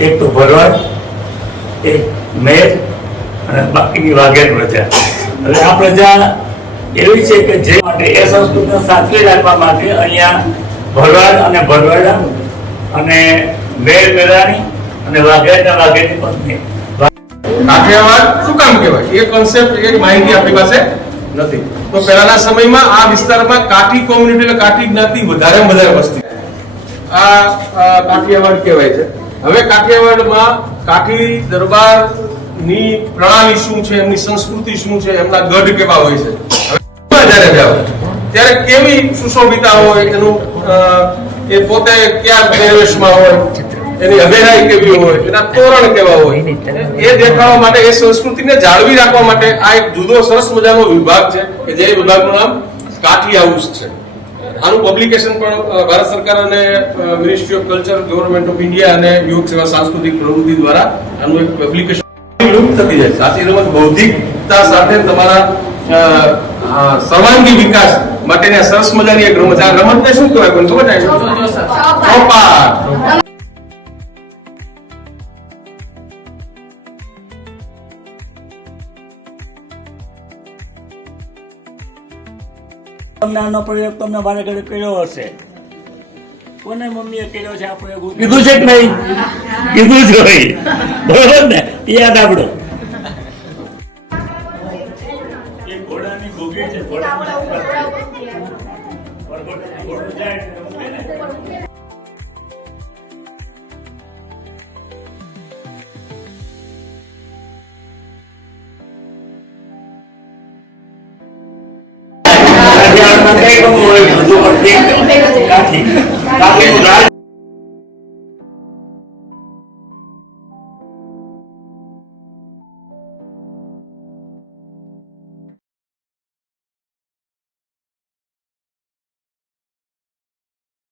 એક તો ભરવાડ, એક મેર અને બાકીની વાઘેર પ્રજા. એટલે આ પ્રજા એવી છે કે જે માટે એ સંસ્કૃતિને સાચવી રાખવા માટે અહીંયા ભરવાડ અને ભરવાડા અને મેર મેરાણી અને વાઘેરના વાઘેરની પત્ની. કાઠિયાવાડ શું કામ કહેવાય એ કોન્સેપ્ટ એક માહિતી આપણી પાસે નથી. તો પહેલાના સમયમાં આ વિસ્તારમાં કાઠી કોમ્યુનિટી એટલે કાઠી જ્ઞાતિ વધારે વસ્તી આ કાઠિયાવાડ કહેવાય છે. હવે કાઠિયાવાડમાં કાઠી દરબારની પ્રણાલી શું છે, એમની સંસ્કૃતિ શું છે, એમના ગઢ કેવા હોય છે, જ્યારે જાઓ ત્યારે કેવી સુશોભિતા હોય, એનું એ પોતે ક્યાં પહેરવેશમાં હોય, એની અભેરાઈ કેવી હોય, એના તોરણ કેવા હોય, એ દેખાડવા માટે, એ સંસ્કૃતિને જાળવી રાખવા માટે આ એક જુદો સરસ મજાનો વિભાગ છે કે જે વિભાગનું નામ કાઠી હાઉસ છે. આનું પબ્લિકેશન પણ ભારત સરકાર અને ministry of culture, government of India અને યુવક સેવા સાંસ્કૃતિક પ્રવૃત્તિ દ્વારા આનું એક પબ્લિકેશન લુપ્ત થતી જાય. સાચી રમત બૌદ્ધિકતા સાથે તમારા સર્વાંગી વિકાસ માટેની સરસ મજાની એક રમત. આ રમતને શું કહેવાય કોને ખબર છે? ચોપાટ. નાનો પ્રયોગ તમને મારા ઘરે કર્યો હશે. કોને મમ્મીએ કર્યો છે? આપણે કીધું છે કે નહીં? કીધું જ હોય, બરોબર ને? યાદ આપણો ઘોડાની ઘોગી છે.